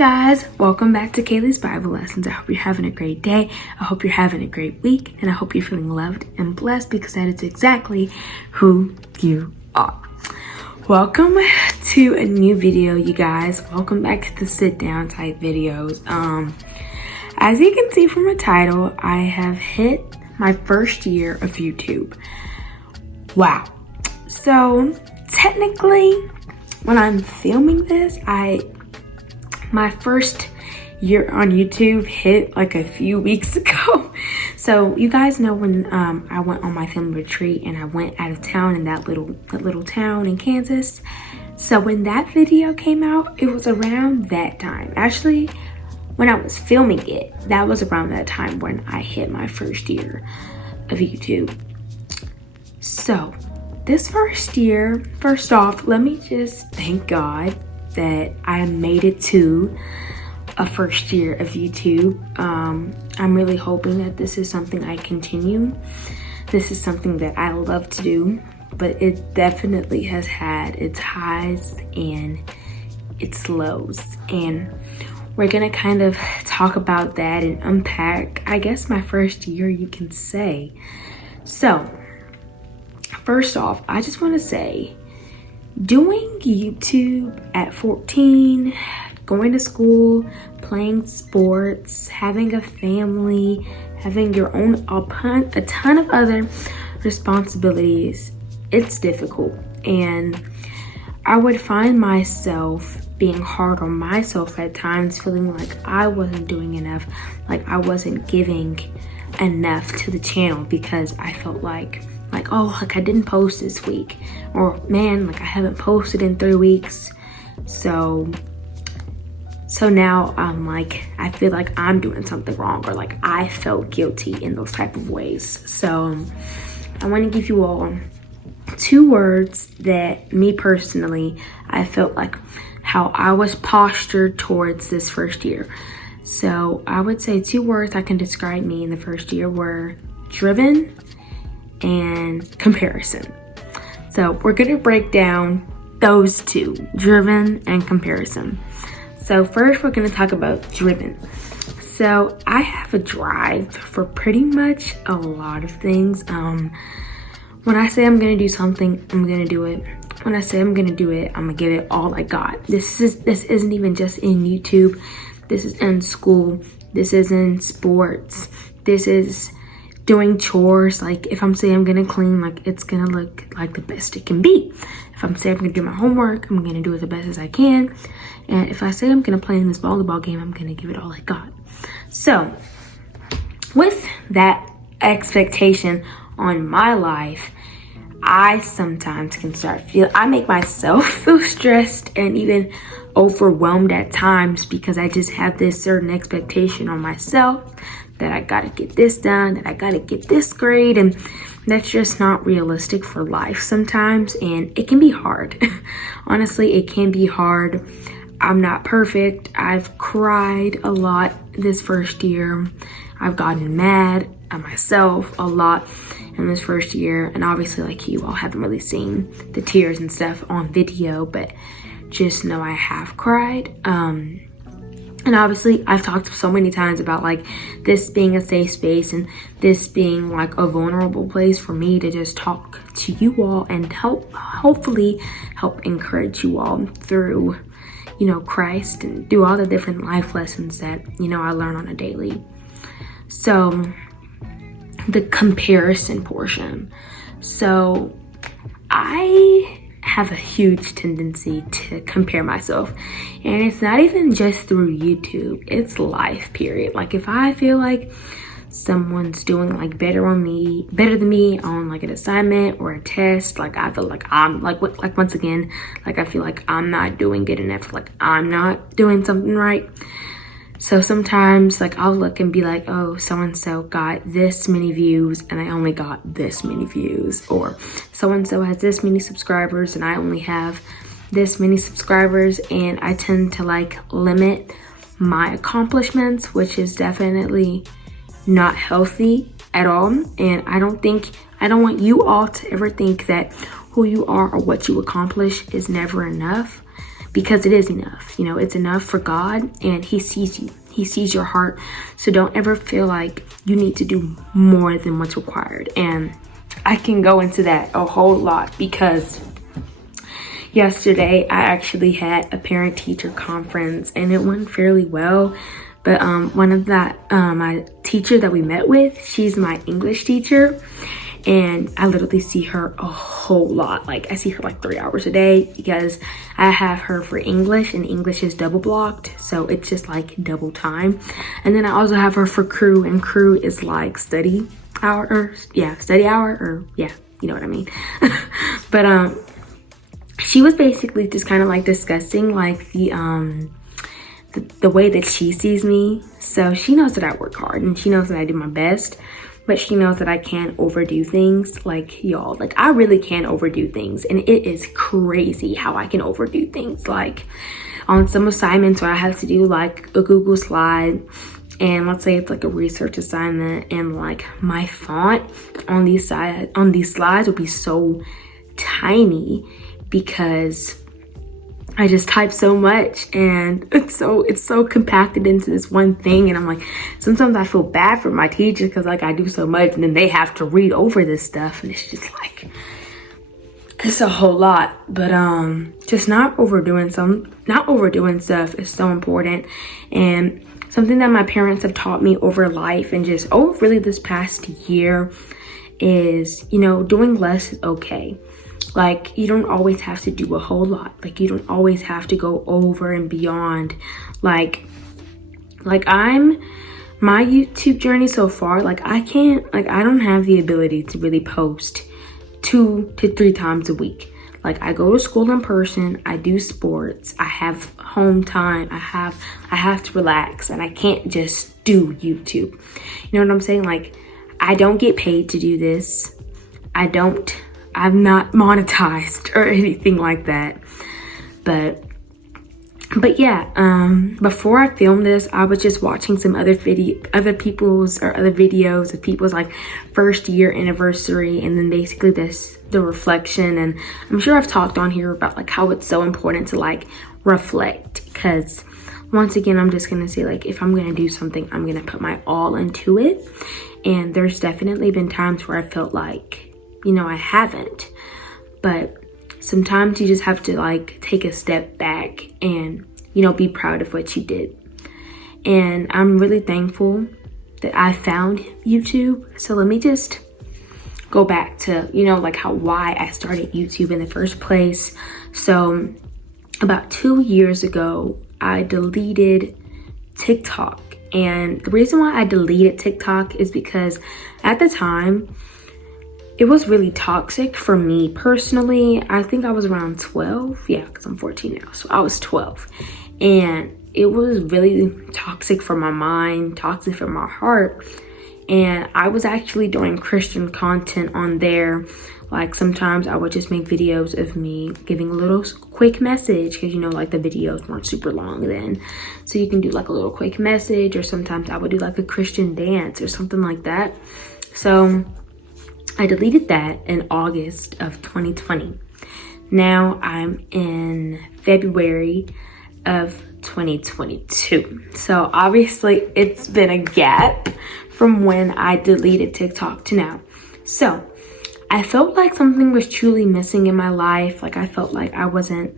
guys, welcome back to Kaylee's Bible Lessons. I hope you're having a great day. I hope you're having a great week, and I hope you're feeling loved and blessed because that is exactly who you are. Welcome to a new video, you guys. Welcome back to the sit down type videos. As you can see from the title, I have hit my first year of YouTube. Wow. So technically, when I'm filming this, my first year on YouTube hit like a few weeks ago. So you guys know when I went on my film retreat and I went out of town in that little town in Kansas. So when that video came out, it was around that time. Actually, when I was filming it, that was around that time when I hit my first year of YouTube. So this first year, first off, let me just thank God that I made it to a first year of YouTube. I'm really hoping that this is something I continue. This is something that I love to do, but it definitely has had its highs and its lows. And we're gonna kind of talk about that and unpack, I guess, my first year, you can say. So, first off, I just wanna say, doing YouTube at 14, going to school, playing sports, having a family, having your own a ton of other responsibilities, it's difficult. And I would find myself being hard on myself at times, feeling like I wasn't doing enough, like I wasn't giving enough to the channel because I felt like oh, like I didn't post this week, or man, like I haven't posted in 3 weeks. So now I'm like, I feel like I'm doing something wrong, or like I felt guilty in those type of ways. So I want to give you all 2 words that me personally, I felt like how I was postured towards this first year. So I would say 2 words that can describe me in the first year were driven and comparison. So we're gonna break down those 2, driven and comparison. So first we're gonna talk about driven. So I have a drive for pretty much a lot of things. When I say I'm gonna do something, I'm gonna do it. When I say I'm gonna do it, I'm gonna give it all I got. This isn't even just in YouTube. This is in school. This is in sports. This is doing chores. Like if I'm saying I'm gonna clean, like it's gonna look like the best it can be. If I'm saying I'm gonna do my homework, I'm gonna do it the best as I can. And if I say I'm gonna play in this volleyball game, I'm gonna give it all I got. So with that expectation on my life, I sometimes can I make myself feel stressed and even overwhelmed at times because I just have this certain expectation on myself that I gotta get this done, that I gotta get this grade, and that's just not realistic for life sometimes, and it can be hard. Honestly, it can be hard. I'm not perfect. I've cried a lot this first year. I've gotten mad at myself a lot in this first year, and obviously, like, you all haven't really seen the tears and stuff on video, but just know I have cried. And obviously, I've talked so many times about like this being a safe space and this being like a vulnerable place for me to just talk to you all and hopefully help encourage you all through, you know, Christ and do all the different life lessons that, you know, I learn on a daily. So the comparison portion. So I have a huge tendency to compare myself, and it's not even just through YouTube, it's life, period. Like if I feel like someone's doing like better than me on like an assignment or a test, like I feel like I'm like once again, like I feel like I'm not doing good enough, like I'm not doing something right. So sometimes like I'll look and be like, oh, so-and-so got this many views and I only got this many views, or so-and-so has this many subscribers and I only have this many subscribers, and I tend to like limit my accomplishments, which is definitely not healthy at all. And I don't want you all to ever think that who you are or what you accomplish is never enough, because it is enough. You know, it's enough for God, and he sees you. He sees your heart. So don't ever feel like you need to do more than what's required. And I can go into that a whole lot, because yesterday I actually had a parent-teacher conference and it went fairly well. But one of my teacher that we met with, she's my English teacher, and I literally see her a whole lot. Like, I see her like 3 hours a day, because I have her for English, and English is double blocked, so it's just like double time. And then I also have her for crew, and crew is like study hour, or yeah, you know what I mean. But she was basically just kind of like discussing like the way that she sees me. So she knows that I work hard, and she knows that I do my best, but she knows that I can't overdo things. Like, y'all, like, I really can overdo things, and it is crazy how I can overdo things. Like, on some assignments where I have to do like a Google slide, and let's say it's like a research assignment, and like my font on these slides will be so tiny because I just type so much, and it's so compacted into this one thing. And I'm like, sometimes I feel bad for my teachers, because like I do so much, and then they have to read over this stuff, and it's just like, it's a whole lot. But just not overdoing stuff is so important. And something that my parents have taught me over life, and just really this past year, is, you know, doing less is okay. Like, you don't always have to do a whole lot. Like, you don't always have to go over and beyond. Like my YouTube journey so far, like, I don't have the ability to really post 2 to 3 times a week. Like, I go to school in person, I do sports, I have home time, I have to relax, and I can't just do YouTube. You know what I'm saying? Like, I don't get paid to do this. I'm not monetized or anything like that. But yeah, before I filmed this, I was just watching some other videos of people's like first year anniversary, and then basically the reflection. And I'm sure I've talked on here about like how it's so important to like reflect, because once again, I'm just gonna say, like, if I'm gonna do something, I'm gonna put my all into it. And there's definitely been times where I felt like, you know, I haven't. But sometimes you just have to like take a step back and, you know, be proud of what you did. And I'm really thankful that I found YouTube. So let me just go back to, you know, like why I started YouTube in the first place. So about 2 years ago, I deleted TikTok. And the reason why I deleted TikTok is because at the time, it was really toxic for me personally. I think I was around 12. Yeah, because I'm 14 now. So I was 12. And it was really toxic for my mind, toxic for my heart. And I was actually doing Christian content on there. Like, sometimes I would just make videos of me giving a little quick message, because, you know, like, the videos weren't super long then. So you can do like a little quick message, or sometimes I would do like a Christian dance or something like that. So I deleted that in August of 2020. Now I'm in February of 2022. So obviously it's been a gap from when I deleted TikTok to now. So I felt like something was truly missing in my life. Like, I felt like I wasn't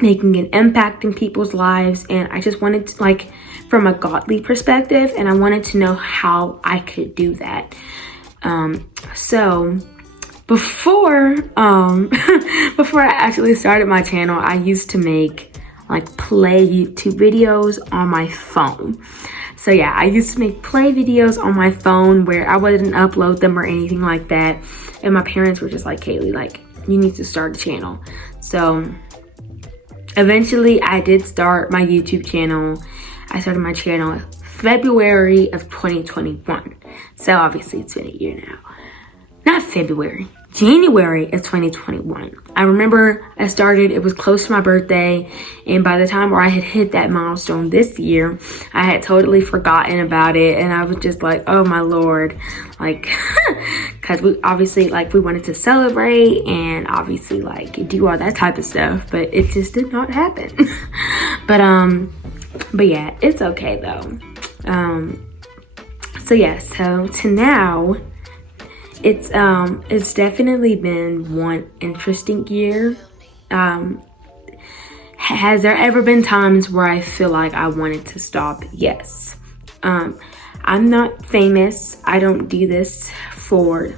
making an impact in people's lives, and I just wanted to, like, from a godly perspective, and I wanted to know how I could do that. So before I actually started my channel, I used to make like play YouTube videos on my phone. So yeah, I used to make play videos on my phone where I wouldn't upload them or anything like that. And my parents were just like, Kaylee, like, you need to start a channel. So eventually I did start my YouTube channel. I started my channel February of 2021. So obviously it's been a year now. Not February, January of 2021. I remember I started, it was close to my birthday, and by the time where I had hit that milestone this year, I had totally forgotten about it, and I was just like, oh my Lord, like, because we obviously like we wanted to celebrate and obviously like do all that type of stuff, but it just did not happen. but yeah, it's okay though. So yeah, so to now, it's definitely been one interesting year. Has there ever been times where I feel like I wanted to stop? Yes. I'm not famous. I don't do this to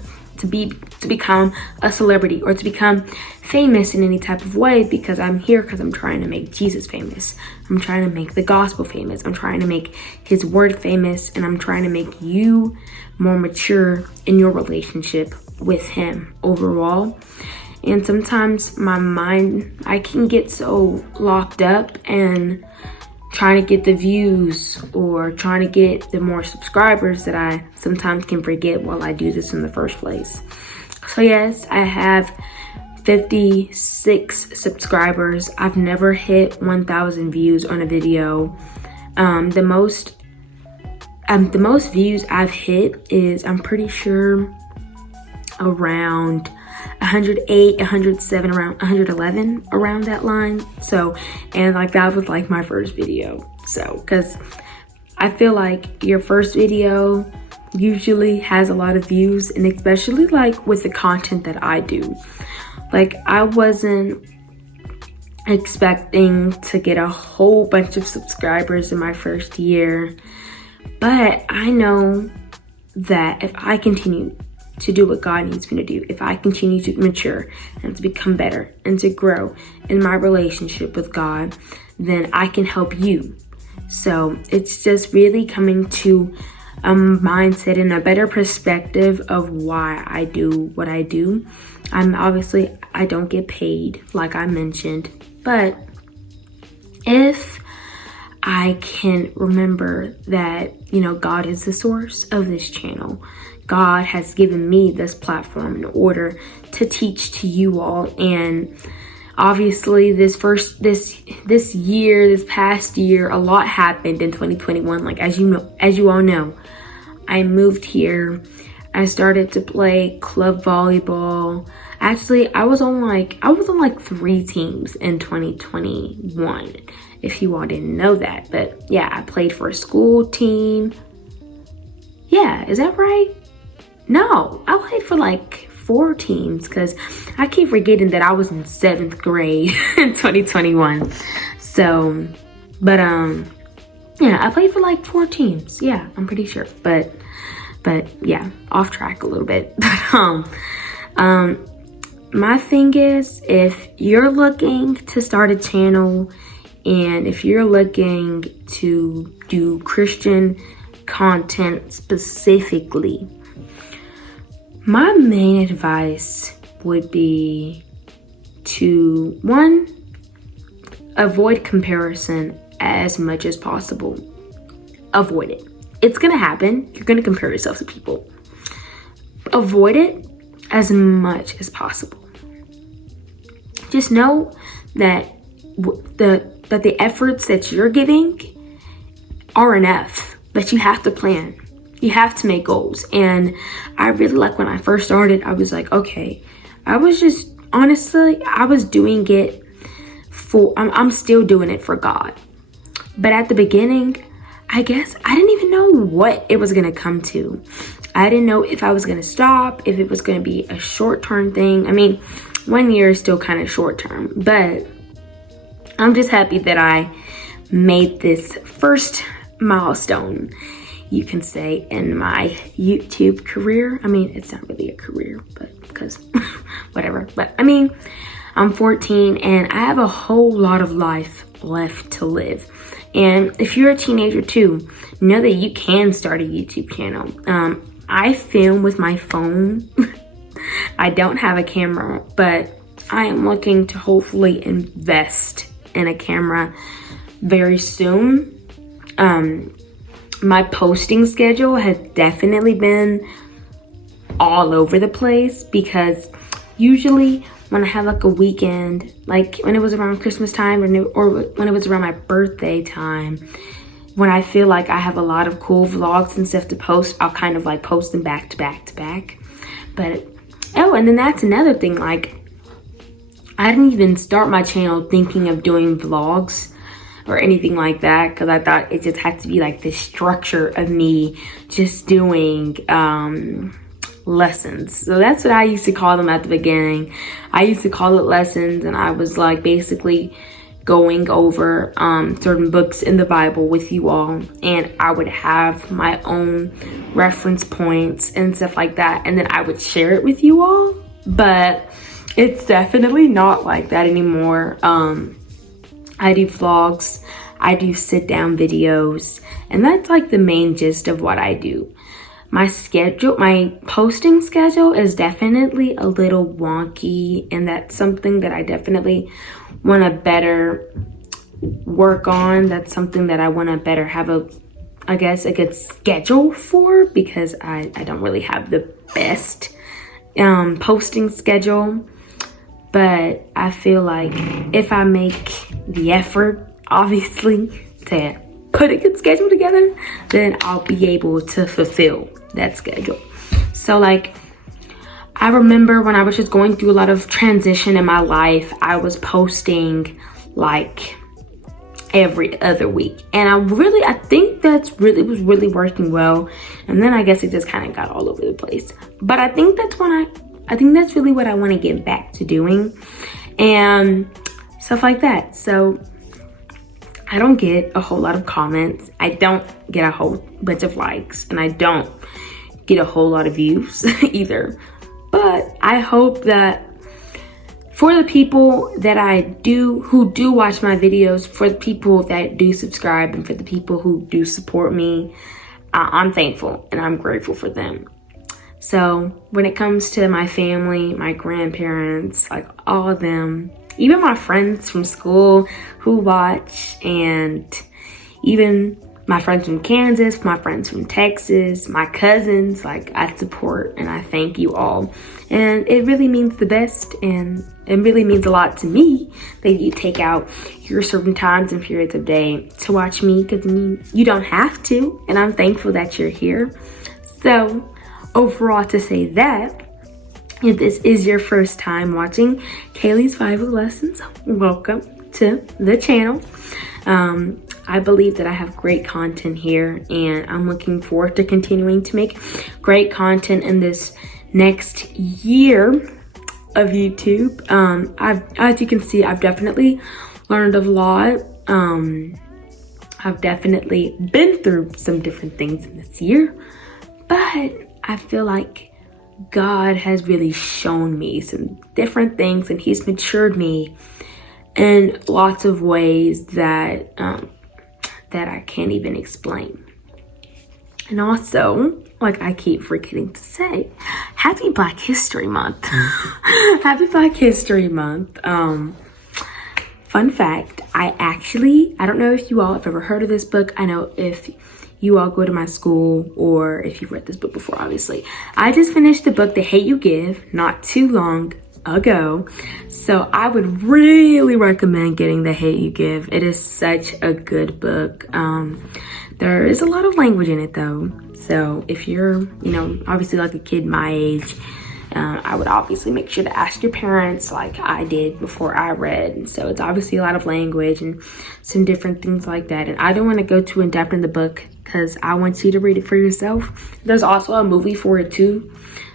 become a celebrity or to become famous in any type of way, because I'm here because I'm trying to make Jesus famous. I'm trying to make the gospel famous. I'm trying to make his word famous, and I'm trying to make you more mature in your relationship with him overall. And sometimes my mind, I can get so locked up and trying to get the views or trying to get the more subscribers that I sometimes can forget while I do this in the first place. So yes, I have 56 subscribers. I've never hit 1,000 views on a video. The most views I've hit is, I'm pretty sure, around 108, 107, around 111, around that line. So, and like that was like my first video. So, because I feel like your first video usually has a lot of views, and especially like with the content that I do. Like, I wasn't expecting to get a whole bunch of subscribers in my first year, but I know that if I continue to do what God needs me to do, if I continue to mature and to become better and to grow in my relationship with God, then I can help you. So it's just really coming to a mindset and a better perspective of why I do what I do. I don't get paid, like I mentioned, but if I can remember that, you know, God is the source of this channel. God has given me this platform in order to teach to you all. And obviously this past year, a lot happened in 2021. Like, as you all know, I moved here. I started to play club volleyball. Actually, I was on like 3 teams in 2021, if you all didn't know that. But yeah, I played for a school team. Yeah, is that right? No, I played for like 4 teams, because I keep forgetting that I was in 7th grade in 2021. So, but yeah, I played for like 4 teams. Yeah, I'm pretty sure. But yeah, off track a little bit. My thing is, if you're looking to start a channel and if you're looking to do Christian content specifically, my main advice would be to, 1, avoid comparison as much as possible. Avoid it. It's gonna happen. You're gonna compare yourself to people. Avoid it as much as possible. Just know that the efforts that you're giving are enough, but you have to plan. You have to make goals. And I really, like, when I first started, I was like, okay, I was doing it I'm still doing it for God. But at the beginning, I guess I didn't even know what it was gonna come to. I didn't know if I was gonna stop, if it was gonna be a short-term thing. I mean, 1 year is still kind of short-term, but I'm just happy that I made this first milestone, you can say, in my YouTube career. I mean, it's not really a career, but because whatever. But I mean, I'm 14 and I have a whole lot of life left to live. And if you're a teenager too, know that you can start a YouTube channel. I film with my phone. I don't have a camera, but I am looking to hopefully invest in a camera very soon. My posting schedule has definitely been all over the place, because usually when I have like a weekend, like when it was around Christmas time or when it was around my birthday time, when I feel like I have a lot of cool vlogs and stuff to post, I'll kind of like post them back to back to back. But oh, and then that's another thing, like I didn't even start my channel thinking of doing vlogs or anything like that, because I thought it just had to be like the structure of me just doing lessons. So that's what I used to call them at the beginning. I used to call it lessons, and I was like basically going over certain books in the Bible with you all, and I would have my own reference points and stuff like that, and then I would share it with you all. But it's definitely not like that anymore. I do vlogs, I do sit down videos, and that's like the main gist of what I do. My schedule, my posting schedule is definitely a little wonky, and that's something that I definitely want to better work on. That's something that I want to better have a good schedule for, because I don't really have the best posting schedule. But I feel like if I make the effort, obviously, to put a good schedule together, then I'll be able to fulfill that schedule. So like, I remember when I was just going through a lot of transition in my life, I was posting like every other week, and I think that's really was really working well. And then I guess it just kind of got all over the place. But I think that's really what I want to get back to doing, and stuff like that. So I don't get a whole lot of comments, I don't get a whole bunch of likes, and I don't get a whole lot of views either. But I hope that for the people that who do watch my videos, for the people that do subscribe, and for the people who do support me, I'm thankful and I'm grateful for them. So when it comes to my family, my grandparents, like all of them, even my friends from school who watch, and even my friends from Kansas, my friends from Texas, my cousins, like I support and I thank you all. And it really means the best, and it really means a lot to me that you take out your certain times and periods of day to watch me, because I mean, you don't have to, and I'm thankful that you're here. So overall, to say that, if this is your first time watching Kaylee's Bible Lessons, welcome to the channel. I believe that I have great content here, and I'm looking forward to continuing to make great content in this next year of YouTube. As you can see, I've definitely learned a lot. I've definitely been through some different things in this year, but I feel like God has really shown me some different things, and he's matured me in lots of ways that that I can't even explain. And also, like I keep forgetting to say, happy Black History Month. Happy Black History Month. Fun fact, I don't know if you all have ever heard of this book. I know if you all go to my school, or if you've read this book before, obviously. I just finished the book, The Hate U Give, not too long ago. So I would really recommend getting The Hate U Give. It is such a good book. There is a lot of language in it though. So if you're, obviously like a kid my age, I would obviously make sure to ask your parents like I did before I read. So it's obviously a lot of language and some different things like that. And I don't want to go too in depth in the book, because I want you to read it for yourself. There's also a movie for it too.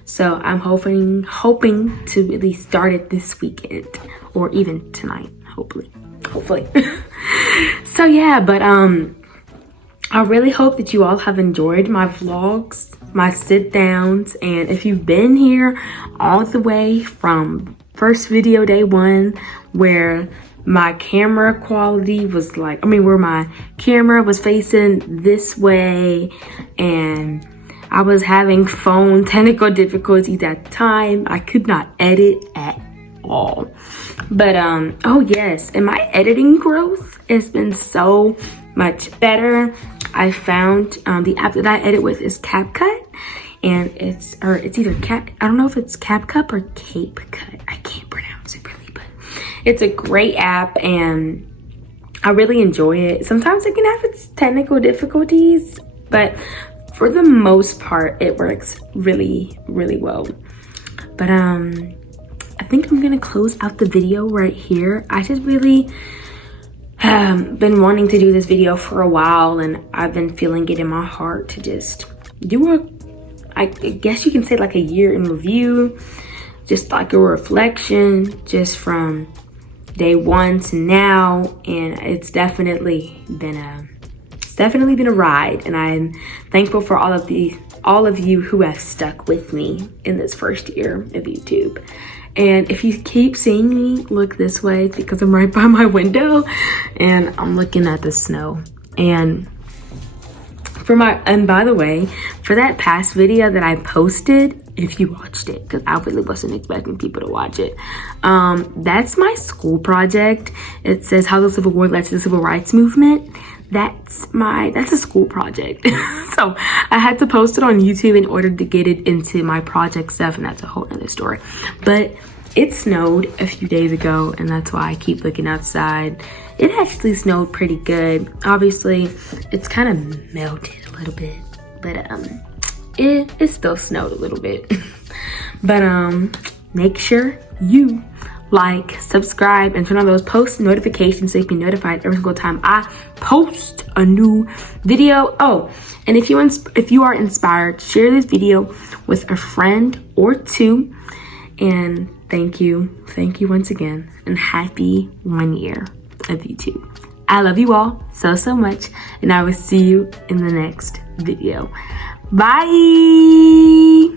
So I'm hoping to at least start it this weekend, or even tonight, hopefully. So yeah, but I really hope that you all have enjoyed my vlogs, my sit downs, and if you've been here all the way from first video day one, where my camera quality was like, where my camera was facing this way, and I was having phone technical difficulties at the time. I could not edit at all. But oh yes, and my editing growth has been so much better. I found the app that I edit with is CapCut, and it's either I don't know if it's CapCut or CapeCut. I can't pronounce it really, but it's a great app and I really enjoy it. Sometimes it can have its technical difficulties, but for the most part, it works really, really well. But I think I'm gonna close out the video right here. I just really been wanting to do this video for a while, and I've been feeling it in my heart to just do I guess you can say like a year in review, just like a reflection just from day one to now. And it's definitely been a ride, and I'm thankful for all of you who have stuck with me in this first year of YouTube. And if you keep seeing me look this way, because I'm right by my window and I'm looking at the snow. And by the way, for that past video that I posted, if you watched it, because I really wasn't expecting people to watch it, that's my school project. It says how the Civil War led to the Civil Rights Movement. That's a school project. So I had to post it on YouTube in order to get it into my project stuff, and that's a whole other story. But it snowed a few days ago, and that's why I keep looking outside. It actually snowed pretty good. Obviously, it's kind of melted a little bit, but it still snowed a little bit. But make sure you like, subscribe, and turn on those post notifications so you can be notified every single time I post a new video. Oh, and if you are inspired, share this video with a friend or two. And thank you once again, and happy 1 year of YouTube. I love you all so much, and I will see you in the next video. Bye.